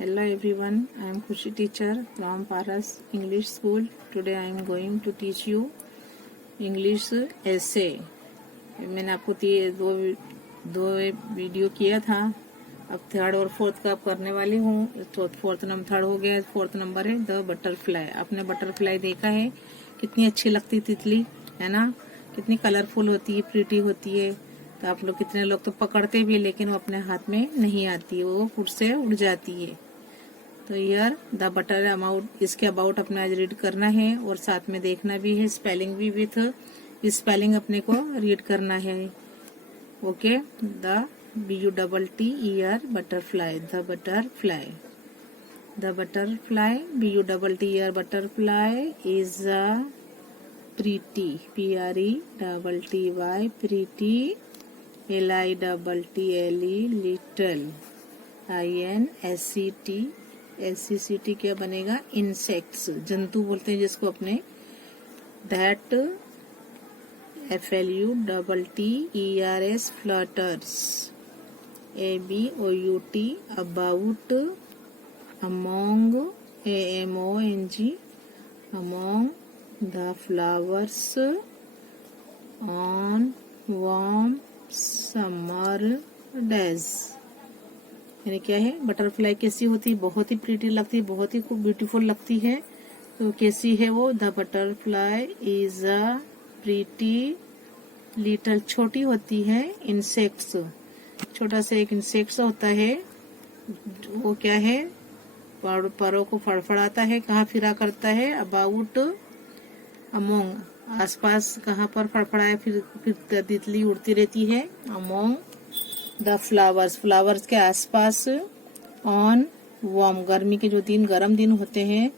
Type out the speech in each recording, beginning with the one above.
Hello everyone, I am Khushi teacher from Paras English School. Today I am going to teach you English essay. मैंने आपको दो video किया था, अब third और फोर्थ का अब करने वाली हूँ। फोर्थ नंबर थर्ड हो गया, फोर्थ नंबर है द बटरफ्लाई। आपने बटरफ्लाई देखा है, कितनी अच्छी लगती तितली है ना, कितनी कलरफुल होती है, प्रीटी होती है। तो आप लोग कितने लोग तो पकड़ते भी, लेकिन वो अपने हाथ में नहीं आती है, वो फुट से उड़ जाती है। तो यार द बटर अमाउंट, इसके अबाउट अपना आज रीड करना है और साथ में देखना भी है, स्पेलिंग भी विथ स्पेलिंग अपने को रीड करना है। Okay, the BUTTER butterfly, the butterfly, the butterfly BUTTER butterfly is a pretty, PRETTY, pretty, LITTLE, little, INSECT क्या बनेगा, इंसेक्ट्स, जंतु बोलते हैं जिसको अपने। That FLUTTERS, flutters, ABOUT, about, among, AMONG, among, the flowers, on, warm, summer days. यानी क्या है, बटरफ्लाई कैसी होती है, बहुत ही प्रीटी लगती है, बहुत ही खूब ब्यूटीफुल लगती है। तो कैसी है वो, the butterfly is a pretty little, छोटी होती है, इंसेक्ट्स, छोटा सा एक इंसेक्ट्स होता है। वो क्या है, परों को फड़फड़ाता है, कहाँ फिरा करता है, अबाउट, अमोंग, आसपास कहाँ पर फड़फड़ाया फिर तितली उड़ती रहती है, अमोंग द फ्लावर्स, फ्लावर्स के आसपास, ऑन वार्म, गर्मी के जो दिन, गर्म दिन होते हैं,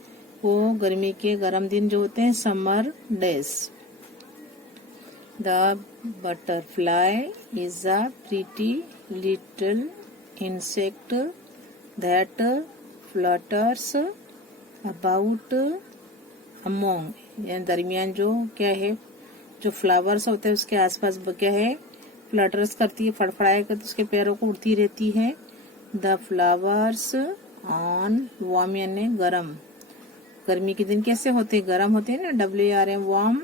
वो गर्मी के गर्म दिन जो होते हैं, summer days. The butterfly is a pretty little insect that flutters about among, यानी दरमियान जो क्या है, जो फ्लावर्स होते हैं उसके आसपास क्या है, फ्लटर्स करती है, फड़फड़ाया करती, उसके पैरों को उड़ती रहती है। द फ्लावर्स ऑन वार्म, यानी गरम, गर्मी के दिन कैसे होते हैं, गरम होते हैं ना, WRM, वार्म,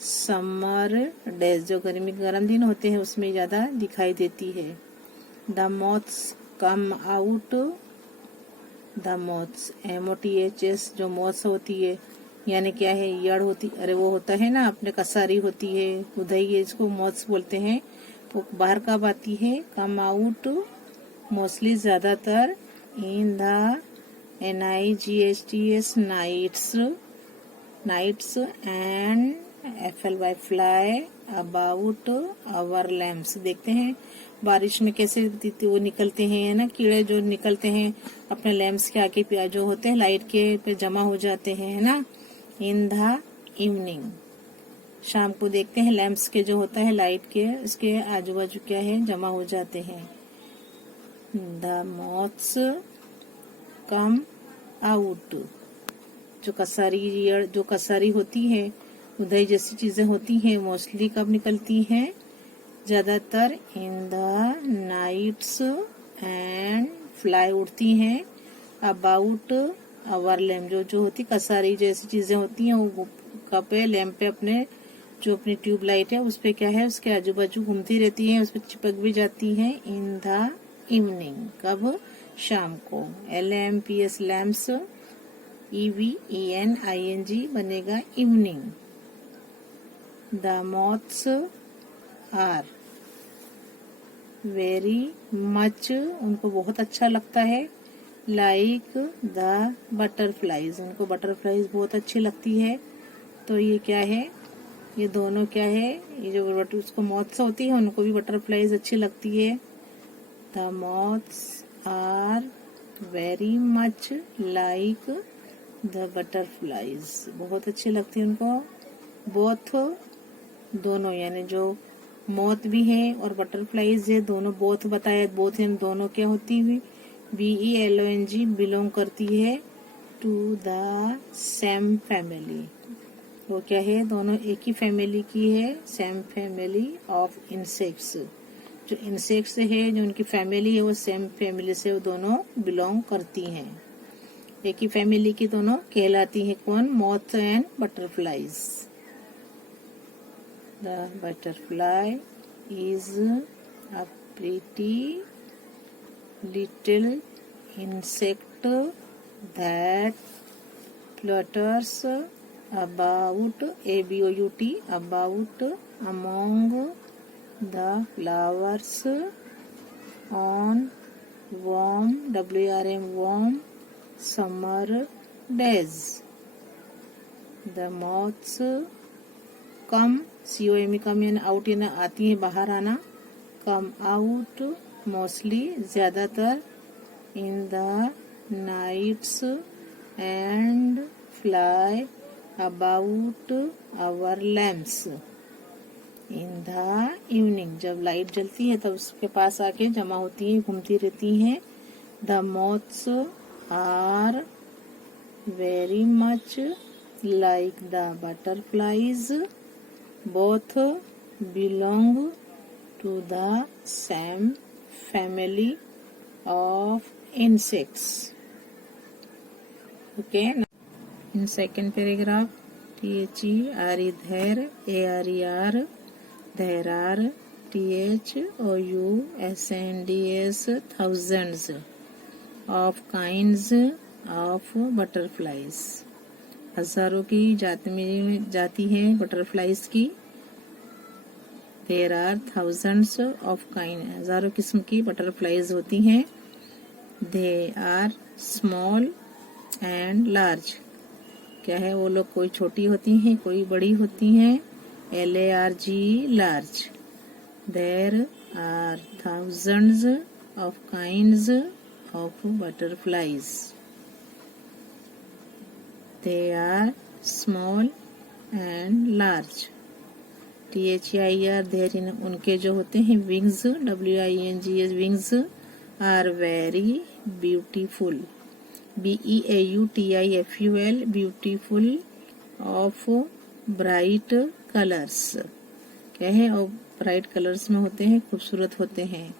समर डेज, जो गर्मी के गरम दिन होते हैं उसमें ज्यादा दिखाई देती है। The moths come out, the moths MOTHS, जो मॉथ्स होती है, यानी क्या है, यड़ होती, अरे वो होता है ना अपने, कसारी होती है, उधई है, इसको मॉथ्स बोलते हैं। वो बाहर कब आती है, कम आउट, मोस्टली ज्यादातर, in the NIGHTS, nights, nights, and FLY, fly, about our lamps. देखते हैं बारिश में कैसे वो निकलते हैं, है ना, कीड़े जो निकलते हैं अपने लैम्प्स के आगे पे, जो होते हैं लाइट के पे जमा हो जाते हैं, है ना। इन द इवनिंग, शाम को देखते हैं लैंप्स के जो होता है लाइट के, इसके आजू बाजू क्या है, जमा हो जाते हैं। द मॉथ्स कम आउट, जो कसारी होती है, उदय जैसी चीजें होती हैं, मोस्टली कब निकलती हैं, ज्यादातर, in the nights, and fly, उड़ती हैं, अबाउट आवर लैम्प, जो होती कसारी जैसी चीजें होती हैं, वो कब पे, लैम्प पे, अपने जो अपनी ट्यूब लाइट है उस पे क्या है, उसके आजू बाजू घूमती रहती हैं, उस पे चिपक भी जाती हैं। इन द इवनिंग, कब, शाम को, LAMPS, लैम्प्स, EVENING बनेगा evening. The moths are very much, उनको बहुत अच्छा लगता है, लाइक द बटरफ्लाईज, उनको बटरफ्लाईज बहुत अच्छी लगती है। तो ये क्या है, ये दोनों क्या है, ये जो उसको मॉथ्स होती है उनको भी बटरफ्लाईज अच्छी लगती है। The moths are very much like the butterflies, बहुत अच्छी लगती है उनको, बोथ, दोनों, यानी जो मॉथ भी है और बटरफ्लाईज है, दोनों बोथ बताया, बोथ इन दोनों क्या होती हुई, BELONG, बिलोंग करती है टू द सेम फैमिली, वो क्या है, दोनों एक ही फैमिली की है, सेम फैमिली ऑफ इंसेक्ट्स, जो इंसेक्ट्स है, जो उनकी फैमिली है, वो सेम फैमिली से वो दोनों बिलोंग करती हैं। एक ही फैमिली की दोनों कहलाती हैं। कौन? Moth and butterflies. The butterfly is a pretty little insect that flutters about about among the flowers on warm summer days. The moths come, come in out in आती है, बाहर आना, come out mostly ज्यादातर in the nights and fly about our lamps in the evening. जब light जलती है तब उसके पास आके जमा होती है, घूमती रहती हैं। The moths are very much like the butterflies. Both belong to the same family of insects. Okay. In second paragraph, there, there, there are, thousands, thousands of kinds of butterflies. हजारों की जाति है बटरफ्लाइज की। There are thousands of kind, हजारों किस्म की butterflies होती हैं। They are small and large. क्या है? वो लोग कोई छोटी होती हैं, कोई बड़ी होती हैं। LARG, large. There are thousands of kinds of butterflies. They are small and large. THEIR, there in उनके जो होते हैं wings, WINGS, wings are very beautiful. BEAUTIFUL, beautiful of bright colors. क्या है? और ब्राइट कलर्स में होते हैं, खूबसूरत होते हैं।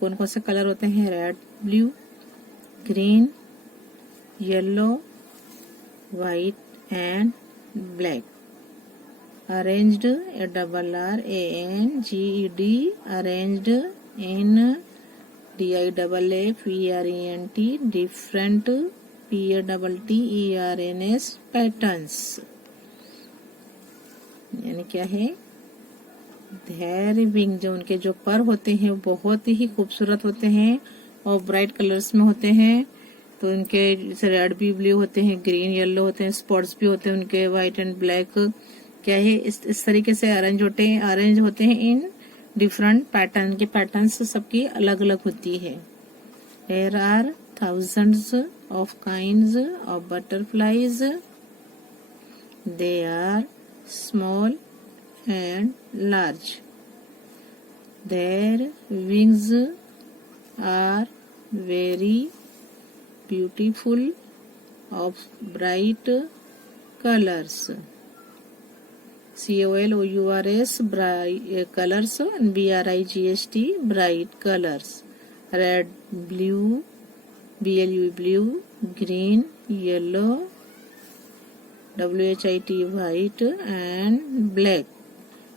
कौन कौन से कलर होते हैं? Red, blue, green, yellow, white and black. Arranged, ARRANGED, arranged in DIFFERENT, different PATTERNS patterns. यानी क्या है? Their wing, जो उनके जो पर होते हैं वो बहुत ही खूबसूरत होते हैं और ब्राइट कलर्स में होते हैं। तो उनके जैसे रेड भी, ब्लू होते हैं, ग्रीन, येलो होते हैं, स्पॉट्स भी होते हैं उनके, व्हाइट एंड ब्लैक। क्या है? इस तरीके से अरेंज होते हैं इन डिफरेंट पैटर्न के। पैटर्न्स सबकी अलग अलग होती है। There are thousands of kinds of butterflies. They are small and large. Their wings are very beautiful of bright colors. COLOURS, bright colors, and BRIGST, bright colors. Red, blue, BLU, blue, green, yellow, WHIT, white and black.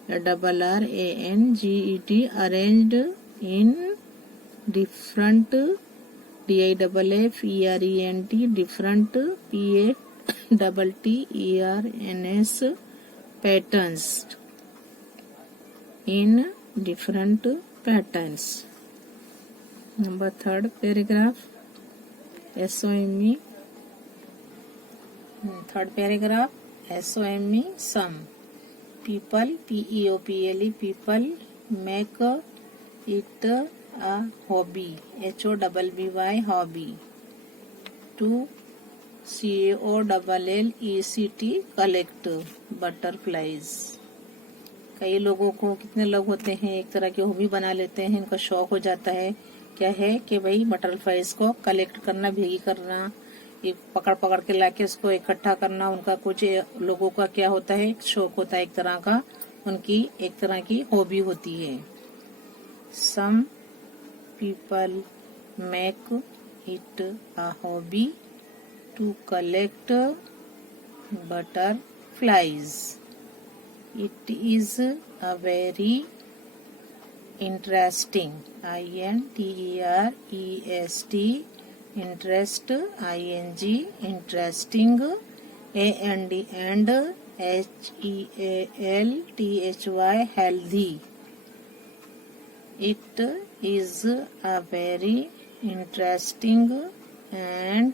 RRANGET, arranged in different DIFFERENT, different PATTERNS patterns in different patterns. Number third paragraph, SOME. Third paragraph, SOME, some. People, PEOPLE, people make it a hobby, HOBBY, hobby. To COLLECT, collect butterflies. कई लोगों को, कितने लोग होते हैं, एक तरह की हॉबी बना लेते हैं, इनका शौक हो जाता है। क्या है कि भाई बटरफ्लाइज को कलेक्ट करना, भेगी करना, ये पकड़ के लाके उसको इकट्ठा करना। उनका कुछ लोगों का क्या होता है, शौक होता है एक तरह का, उनकी एक तरह की हॉबी होती है। some people make it a hobby to collect butterflies. It is a very interesting, interest, interest, interesting, and healthy, healthy. It is a very interesting and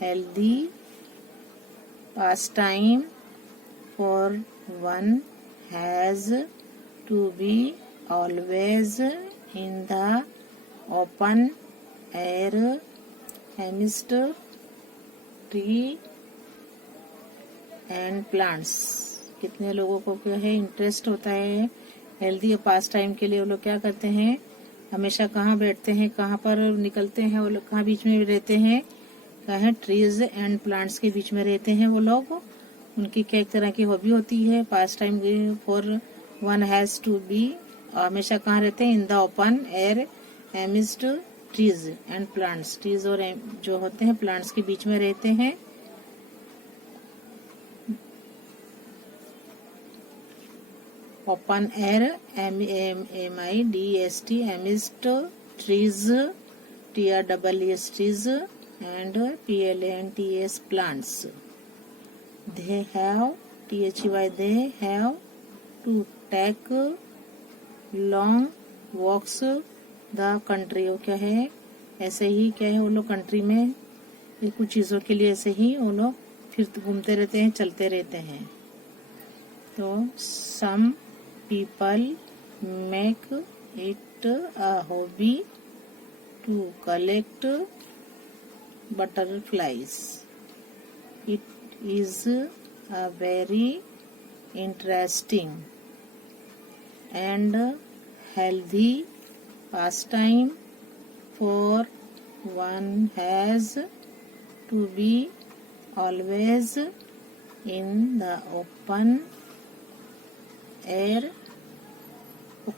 healthy pastime, for one has to be always in the open air amidst tree and plants. कितने लोगों को क्या है interest होता है healthy पास time के लिए? वो लोग क्या करते हैं, हमेशा कहाँ बैठते हैं, कहाँ पर निकलते हैं, वो लोग कहाँ बीच में रहते हैं, क्या है ट्रीज एंड प्लांट्स के बीच में रहते हैं वो लोग। उनकी क्या एक तरह की हॉबी होती है pastime, for one has to be, हमेशा कहाँ रहते हैं, in the open air amidst trees and plants, trees और जो होते हैं प्लांट्स के बीच में रहते हैं। Open air MIDST amidst trees TREES trees and PLANTS plants. They have THEY, they have to take long walks the country. वो क्या है, ऐसे ही क्या है वो लोग कंट्री में कुछ चीजों के लिए ऐसे ही वो लोग फिर घूमते रहते हैं, चलते रहते हैं। तो some people make it a hobby to collect butterflies. It is a very interesting and healthy pastime, for one has to be always in the open air.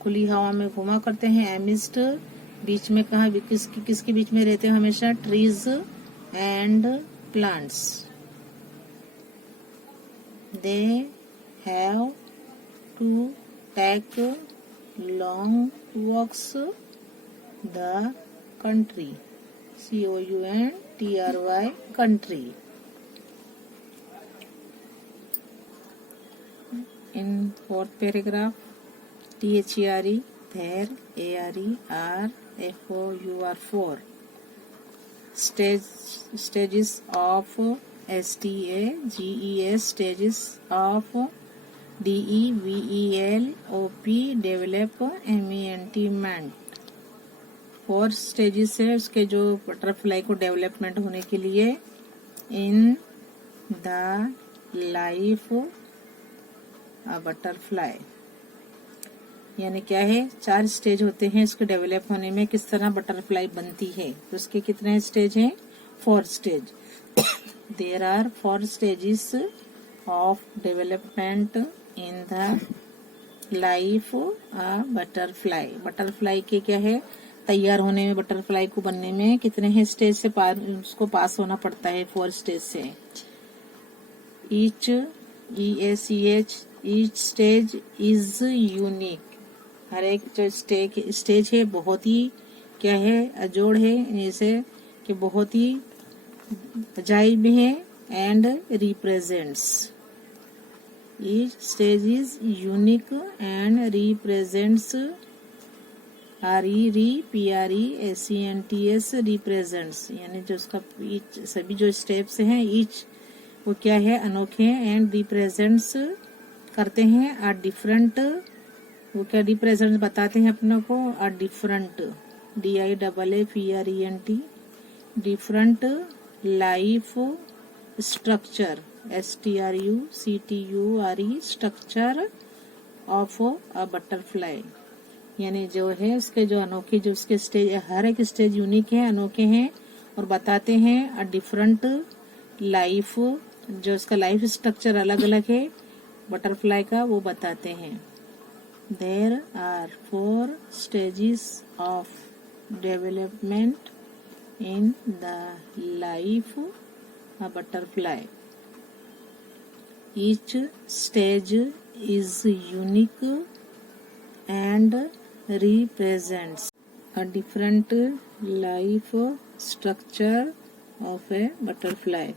खुली हवा में घुमा करते हैं। एमिस्ट बीच में कहा, किसके बीच में रहते हैं हमेशा, trees and plants. They have to take long walks the country, COUNTRY country. In fourth paragraph, THERE, there, ARE, are, FOUR, stages of STA, GES, stages of DE, VEL, OP, develop, MENT. 4 stages है उसके जो butterfly को development होने के लिए। इन the life a butterfly, यानी क्या है, 4 स्टेज होते हैं इसके डेवलप होने में, किस तरह बटरफ्लाई बनती है। तो उसके कितने स्टेज हैं, 4 stage. There are 4 stages of development in the life a butterfly. Butterfly के क्या है, तैयार होने में, बटरफ्लाई को बनने में कितने हैं स्टेज से उसको पास होना पड़ता है, 4 स्टेज से। ईच स्टेज इज यूनिक, हर एक जो स्टेज है बहुत ही क्या है, अजोड़ है, जैसे कि बहुत ही अजाइब है। And represents, each stage is unique and represents, REPRESENTS represents, यानी जो उसका सभी जो स्टेप्स हैं ईच वो क्या है, अनोखे, एंड रिप्रेजेंट्स करते हैं अ डिफरेंट, वो क्या रिप्रेजेंट बताते हैं अपने को, a different, DIAAFRENT, different life structure, STRUCTURE, structure of a butterfly, यानी जो है उसके जो अनोखे, जो उसके स्टेज, हर एक स्टेज यूनिक है, अनोखे हैं, और बताते हैं अ डिफरेंट लाइफ, जो उसका लाइफ स्ट्रक्चर अलग अलग है बटरफ्लाई का, वो बताते हैं। There are 4 stages of development in the life of a butterfly. Each stage is unique and represents a different life structure of a butterfly.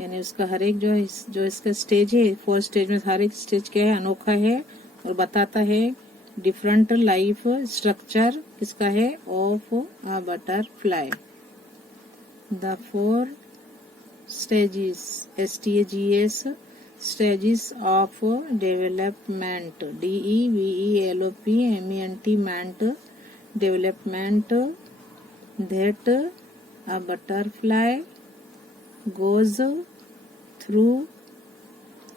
यानी उसका हर एक जो इसका स्टेज है, 4 स्टेज में हर एक स्टेज क्या है, अनोखा है और बताता है डिफरेंट लाइफ स्ट्रक्चर किसका है, of a butterfly. The 4 stages, STAGS, stages of development, DEVELOPMENT, development that a butterfly goes through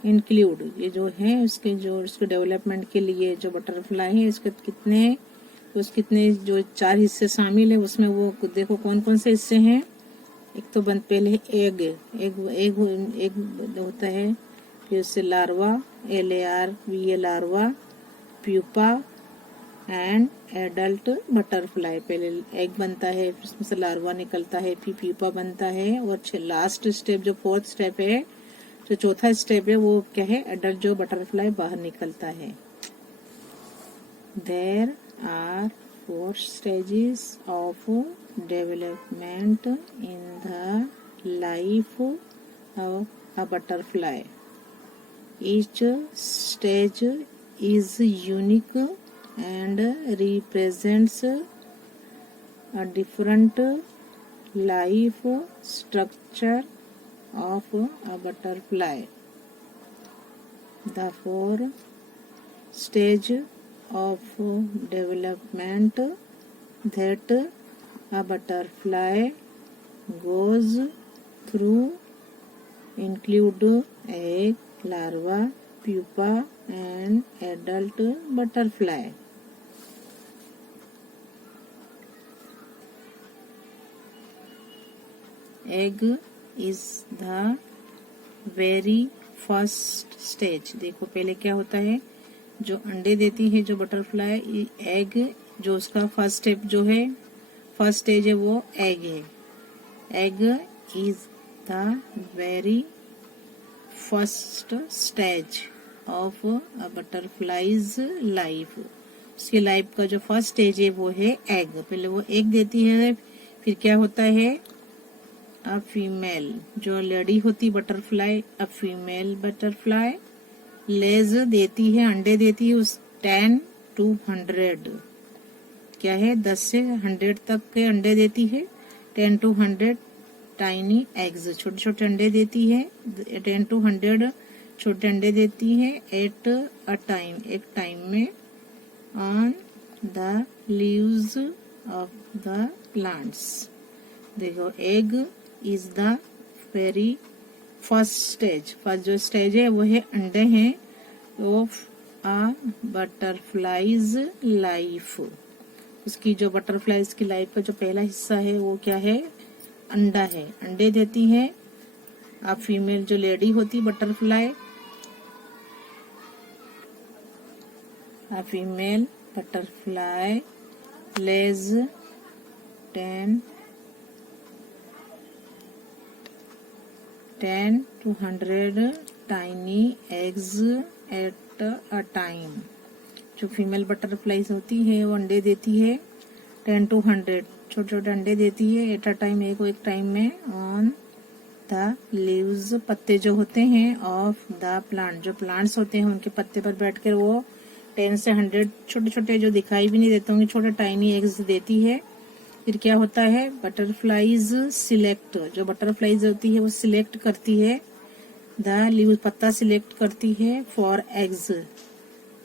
include. ये जो है उसके डेवलपमेंट के लिए जो बटरफ्लाई है इसके कितने जो 4 हिस्से शामिल है उसमें, वो देखो कौन कौन से हिस्से हैं. एक तो पहले एग होता है, फिर उससे larva, LARVA larva, pupa and adult butterfly. पहले एग बनता है, उसमें से लार्वा निकलता है, फिर प्यूपा बनता है और लास्ट स्टेप जो 4th स्टेप है, जो 4था स्टेप है, वो क्या है, एडल्ट जो बटरफ्लाई बाहर निकलता है. There are 4 stages of development in the life of a butterfly. Each stage is unique and represents a different life structure of a butterfly. The 4 stages of development that a butterfly goes through include egg, larva, pupa and adult butterfly. Egg is the very first stage. देखो पहले क्या होता है, जो अंडे देती है जो बटरफ्लाई, एग जो उसका फर्स्ट स्टेप जो है, फर्स्ट स्टेज है वो एग है. Egg is the very first stage of a butterflies life. उसकी लाइफ का जो फर्स्ट स्टेज है वो है एग. पहले वो एग देती है, फिर क्या होता है, अ फीमेल जो लेडी होती बटरफ्लाई, अ फीमेल बटरफ्लाई लेज देती है, अंडे देती है, उस 10 to 100 क्या है, 10 से 100 तक के अंडे देती है. 10 to 100 टाइनी एग्स, छोटे छोटे अंडे देती है. 10 to 100 छोटे अंडे देती है एट अ टाइम, एक टाइम में, on the leaves of the plants. देखो egg is the very first stage. First जो स्टेज है वो है अंडे हैं ऑफ अ बटरफ्लाईज लाइफ. उसकी जो बटरफ्लाईज की लाइफ का जो पहला हिस्सा है वो क्या है, अंडा है. अंडे देती है. अब फीमेल जो लेडी होती butterfly, a female butterfly lays 10 to 100 tiny eggs at a time. जो फीमेल बटरफ्लाईज होती है वो अंडे देती है 10 to 100 छोटे छोटे अंडे देती है एट अ टाइम, एक टाइम में, ऑन द लीव्स पत्ते जो होते हैं, ऑफ द प्लांट जो प्लांट्स होते हैं उनके पत्ते पर बैठकर वो 10 से 100 छोटे छोटे जो दिखाई भी नहीं देते होंगे छोटे टाइनी एग्स देती है. फिर क्या होता है, बटरफ्लाईज सिलेक्ट, जो बटरफ्लाईज होती है वो सिलेक्ट करती है द लीव, पत्ता सिलेक्ट करती है, फॉर एग्स,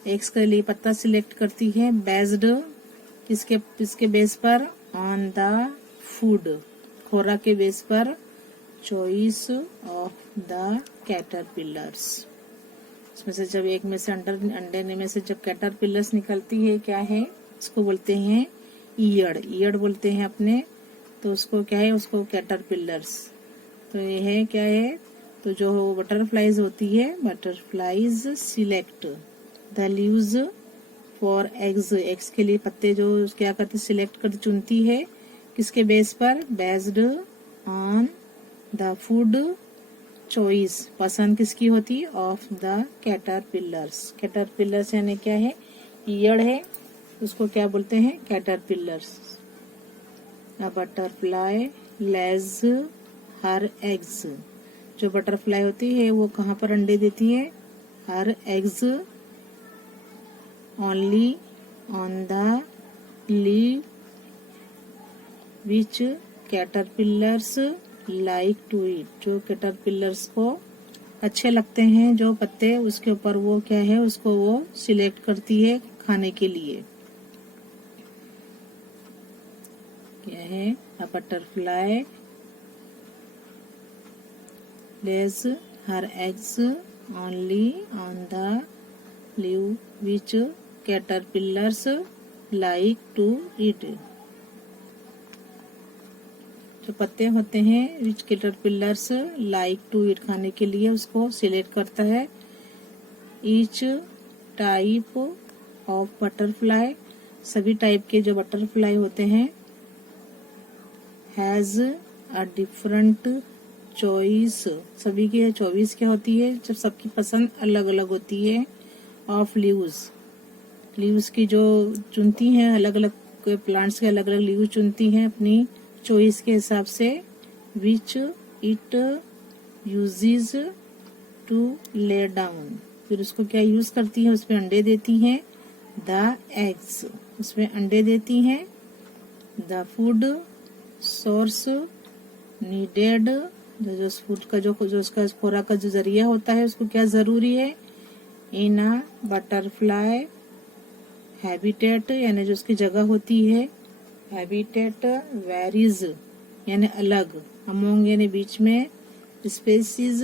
एग्स के लिए पत्ता सिलेक्ट करती है, बेस्ड किसके बेस पर, ऑन द फूड, खोराक के बेस पर, चॉइस ऑफ द कैटरपिलर्स. इसमें से जब एक में से अंडे में से जब कैटरपिलर्स निकलती है, क्या है, इसको बोलते हैं ईयड़ बोलते हैं अपने, तो उसको क्या है, उसको कैटरपिलर्स. तो ये है क्या है, तो जो बटरफ्लाईज होती है, butterflies select the leaves for eggs, eggs के लिए पत्ते जो क्या करती सिलेक्ट कर चुनती है, किसके बेस पर, based on the food choice, पसंद किसकी होती, ऑफ द कैटरपिलर्स। कैटरपिलर्स यानी क्या है, ईयड़ है, उसको क्या बोलते हैं, caterpillars. A butterfly lays her eggs, जो बटरफ्लाई होती है वो कहाँ पर अंडे देती है, her eggs only on the leaf which caterpillars like to eat, जो कैटरपिलर्स को अच्छे लगते हैं जो पत्ते, उसके ऊपर वो क्या है, उसको वो सिलेक्ट करती है खाने के लिए। क्या है, a butterfly lays her eggs only on the leaf which caterpillars like to eat, जो पत्ते होते हैं which caterpillars like to eat, खाने के लिए उसको सिलेक्ट करता है। each type of butterfly, सभी टाइप के जो बटरफ्लाई होते हैं, has a different चॉइस, सभी की चॉइस क्या होती है, जब सबकी पसंद अलग अलग होती है, ऑफ लीव्स, लीव्स की जो चुनती हैं, अलग अलग प्लांट्स के अलग अलग लीव्स चुनती हैं अपनी चॉइस के हिसाब से। Which it uses to lay down, फिर उसको क्या यूज करती है, उसमें अंडे देती हैं, द एग्स, उसमें अंडे देती हैं। द फूड सोर्स नीडेड, जो फूड का जो उसका खुराक का जो जरिया होता है, उसको क्या जरूरी है, इन अ बटरफ्लाई हैबिटेट, यानी जो उसकी जगह होती है, हैबिटेट वेरीज यानी अलग, अमोंग यानी बीच में, स्पेसीज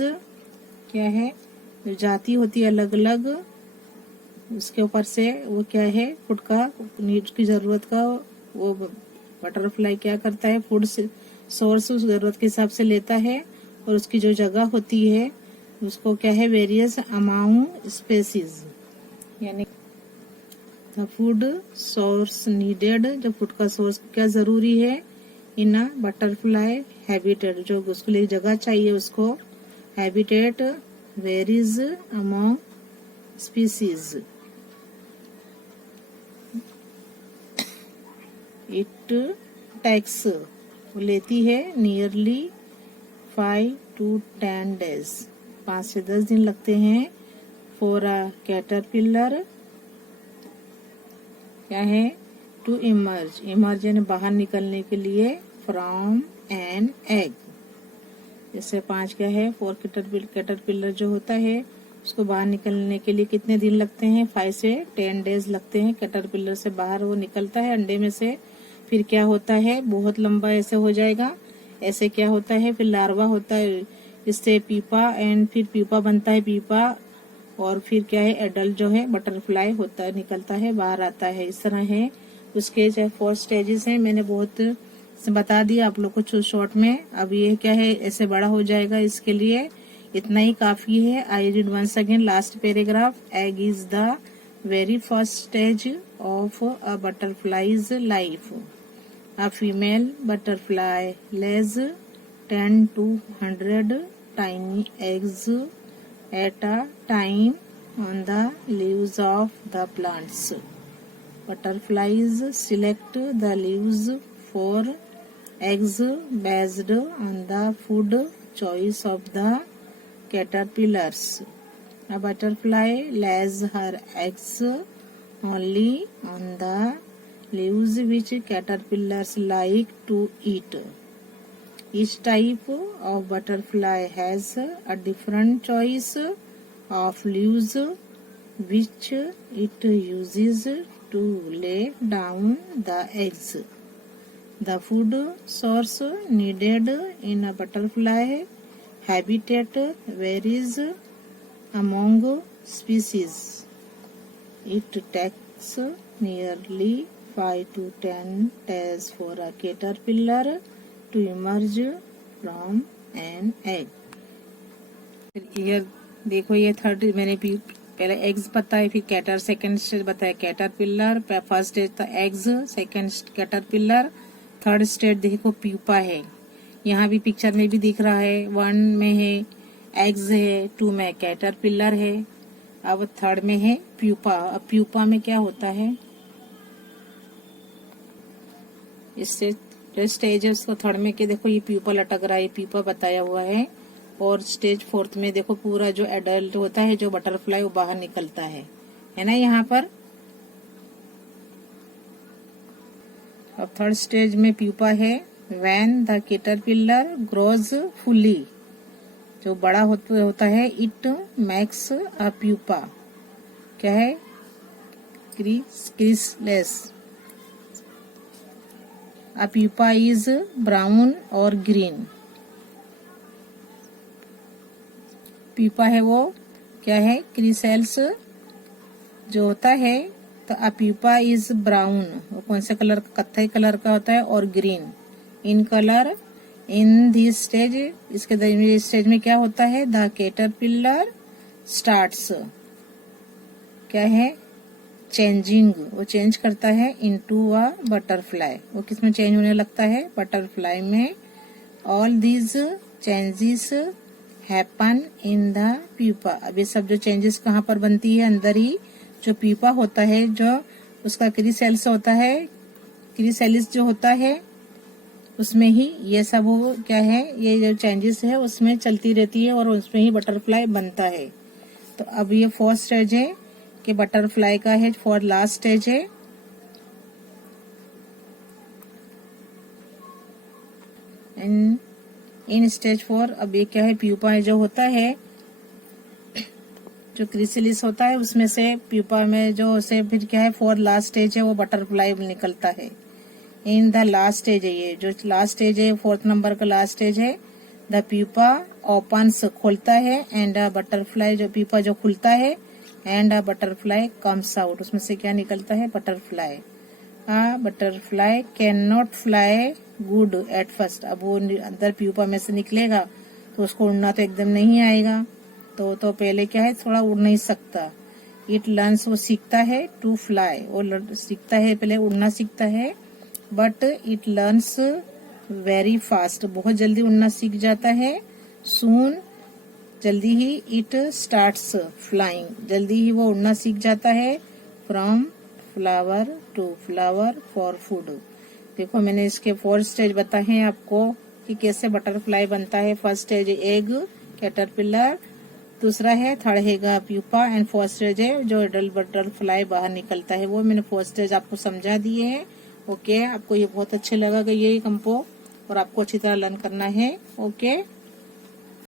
क्या है, जो जाति होती है अलग अलग, उसके ऊपर से वो क्या है, फूड का नीड की जरूरत का वो बटरफ्लाई क्या करता है, फूड से सोर्स उस जरूरत के हिसाब से लेता है, और उसकी जो जगह होती है उसको क्या है, वेरियस अमाउंट स्पेसीज, यानी द फूड सोर्स नीडेड, जो फूड का सोर्स क्या जरूरी है, इन अ बटरफ्लाई हैबिटेट, जो उसके लिए जगह चाहिए उसको, habitat varies among species. It takes, लेती है, नियरली 5 to 10 days, 5 से 10 दिन लगते हैं, फॉर अ कैटरपिलर क्या है, टू इमर्ज, इमर्ज यानी बाहर निकलने के लिए, फ्रॉम एन एग, जैसे 5 क्या है, फॉर कैटरपिलर जो होता है उसको बाहर निकलने के लिए कितने दिन लगते हैं, 5 से 10 डेज लगते हैं, कैटरपिलर से बाहर वो निकलता है अंडे में से, फिर क्या होता है, बहुत लंबा ऐसे हो जाएगा, ऐसे क्या होता है, फिर लार्वा होता है, इससे पीपा, एंड फिर पीपा बनता है, पीपा, और फिर क्या है, एडल्ट जो है बटरफ्लाई होता है, निकलता है, बाहर आता है, इस तरह है उसके 4 स्टेजेस हैं, मैंने बहुत बता दिया आप लोग को शॉर्ट में। अब ये क्या है, ऐसे बड़ा हो जाएगा, इसके लिए इतना ही काफी है। I read once again last paragraph, egg is the very first stage of a butterflies life. A female butterfly lays 10 to 100 tiny eggs at a time on the leaves of the plants. Butterflies select the leaves for eggs based on the food choice of the caterpillars. A butterfly lays her eggs only on the leaves which caterpillars like to eat. Each type of butterfly has a different choice of leaves which it uses to lay down the eggs. The food source needed in a butterfly habitat varies among species. It takes nearly 5 to 10 days for a caterpillar to emerge from an egg. Here देखो, ये 30 मैंने पहले eggs बताए, फिर cater, second stage बताया caterpillar, first stage था eggs, second caterpillar, third stage देखो pupa है। यहाँ भी पिक्चर में भी दिख रहा है, 1 में है एग्स है, 2 में कैटरपिलर है, अब थर्ड में है प्यूपा। अब प्यूपा में क्या होता है, इससे जो स्टेज है उसको थर्ड में के देखो ये प्यूपा लटक रहा है, ये प्यूपा बताया हुआ है। और स्टेज फोर्थ में देखो पूरा जो एडल्ट होता है, जो बटरफ्लाई, वो बाहर निकलता है ना यहाँ पर। अब थर्ड स्टेज में प्यूपा है। When the caterpillar grows fully, जो बड़ा होता है, इट मेक्स अ प्यूपा, क्या है, क्रिसलेस। अ प्यूपा इज ब्राउन और ग्रीन। प्यूपा है वो क्या है, क्रिसेल्स जो होता है। तो अ प्यूपा इज ब्राउन, वो कौन से कलर का, कत्थई कलर का होता है, और green in colour. In this stage, इसके स्टेज में क्या होता है, द कैटरपिलर स्टार्ट्स, क्या है, चेंजिंग, वो चेंज करता है इनटू अ बटरफ्लाई। वो किसमें चेंज होने लगता है, बटरफ्लाई में। All these changes happen in the pupa. अब ये सब जो चेंजेस कहाँ पर बनती है, अंदर ही जो प्यूपा होता है, जो उसका क्रिसेल्स होता है, क्रिसेलिस जो होता है, उसमें ही ये सब वो क्या है, ये जो चेंजेस है उसमें चलती रहती है और उसमें ही बटरफ्लाई बनता है। तो अब ये फोर्थ स्टेज है कि बटरफ्लाई का है, फोर्थ लास्ट स्टेज है। इन स्टेज 4 अब ये क्या है, प्यूपा जो होता है, जो क्रिसलिस होता है, उसमें से प्यूपा में जो से फिर क्या है, फोर्थ लास्ट स्टेज है, वो बटरफ्लाई निकलता है। इन द लास्ट स्टेज है, ये जो लास्ट स्टेज है, फोर्थ नंबर का लास्ट स्टेज है। द प्यूपा ओपन्स, खोलता है, एंड बटरफ्लाई, जो प्यूपा जो खुलता है, एंड बटरफ्लाई कम्स आउट, उसमें से क्या निकलता है, butterfly. Butterfly can not fly good at first. अब वो अंदर प्यूपा में से निकलेगा तो उसको उड़ना तो एकदम नहीं आएगा, तो पहले क्या है, थोड़ा उड़ नहीं सकता। इट लर्न्स, वो सीखता है, टू फ्लाई, वो सीखता है, पहले उड़ना सीखता है। But it learns very fast, बहुत जल्दी उड़ना सीख जाता है। सून, जल्दी ही। इट स्टार्ट्स फ्लाइंग, जल्दी ही वो उड़ना सीख जाता है। From flower to flower for food. देखो मैंने इसके 4 स्टेज बताए हैं आपको कि कैसे बटरफ्लाई बनता है। फर्स्ट स्टेज एग, कैटरपिलर, दूसरा है, थर्ड है प्यूपा, एंड फोर्थ स्टेज है जो एडल्ट बटरफ्लाई बाहर निकलता है। वो मैंने 4 स्टेज आपको समझा दिए हैं। ओके, आपको ये बहुत अच्छे लगा कि ये कंपो, और आपको अच्छी तरह लर्न करना है। ओके।